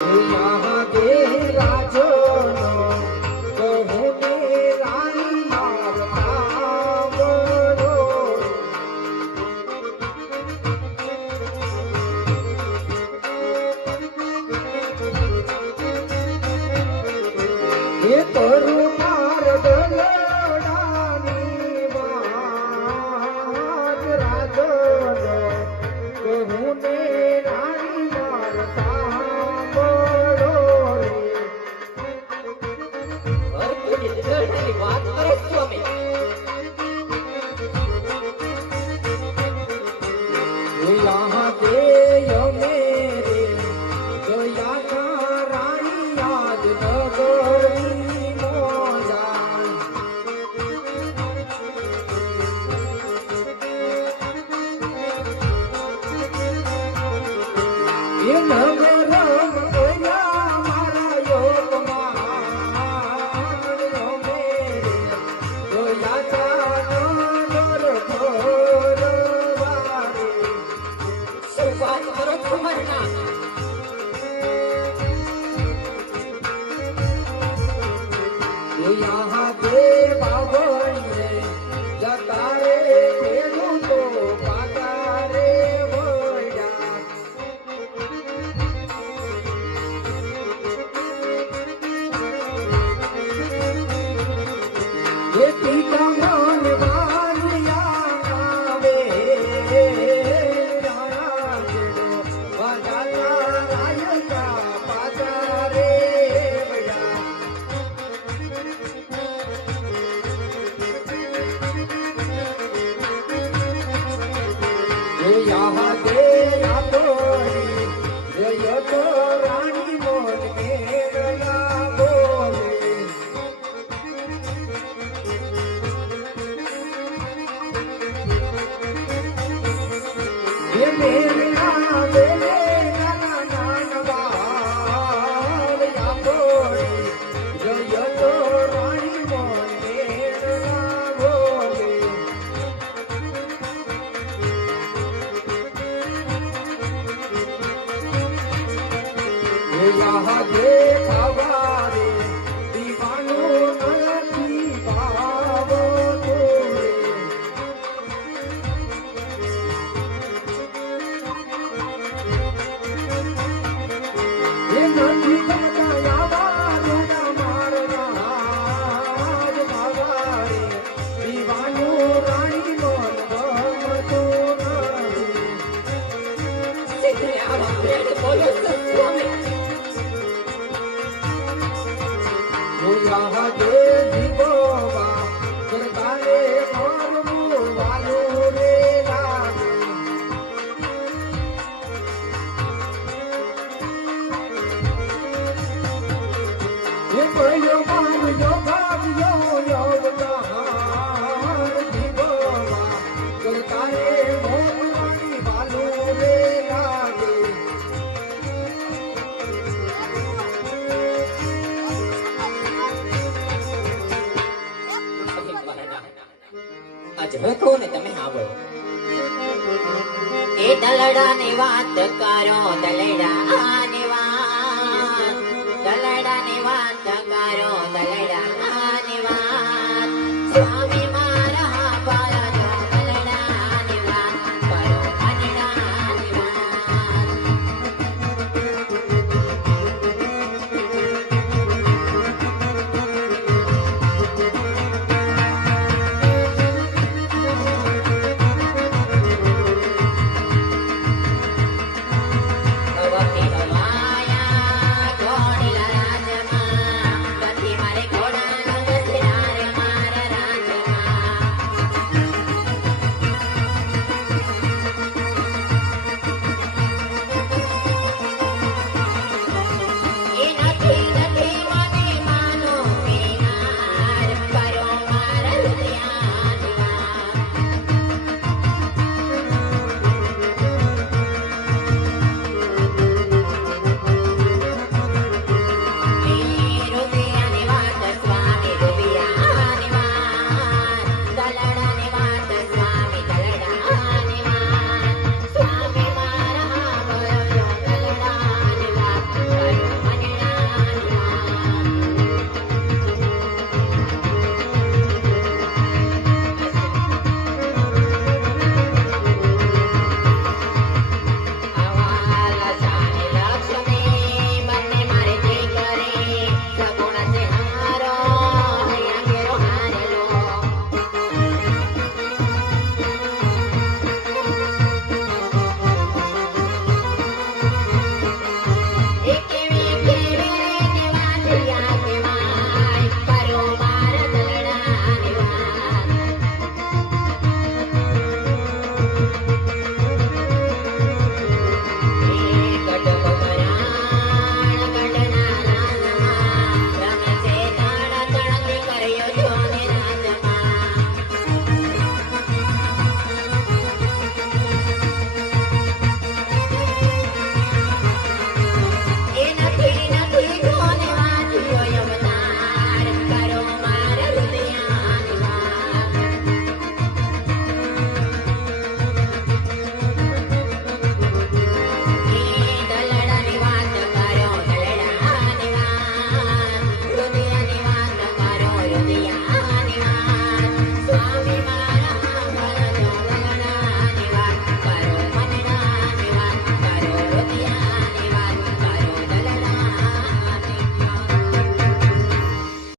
यहाँ दे राजो कहने रानी मारता बड़ो ये करू मार दलडानी बात राजो कहने रानी मारता વાત કરો સ્વામી यहाँ दे मेरे गया का रानी याद नगरी मोजा ये नगरम गया मारा योग વાત કરો તમારી ના यहाँ दे बाबड़िए जतारे खेलू तो पातारे बोया ये पीता मन बालिया आवे यहाँ दे तो रानी मोल मेरा बोले ये मेरे नाम बाल या बोले तो रानी मोल मेरा बोले यहाँ दे हवारे दीवानो नदी बाबो तोरे ये नदी का यावारो ना मारना हवारे दीवानो रानी मोल तो સીધે આવા પ્રેડ બોલો સ્વામી यहाँ दे जीवोवा सरकारे मानवो वालो रे लागे ये पहलो मान यो भाव यो योगदान जीवोवा सरकारे मोहवानी वालो रे लागे આજ હકો ને તમે સાંભળો એ દલડા ની વાત કરો દલડા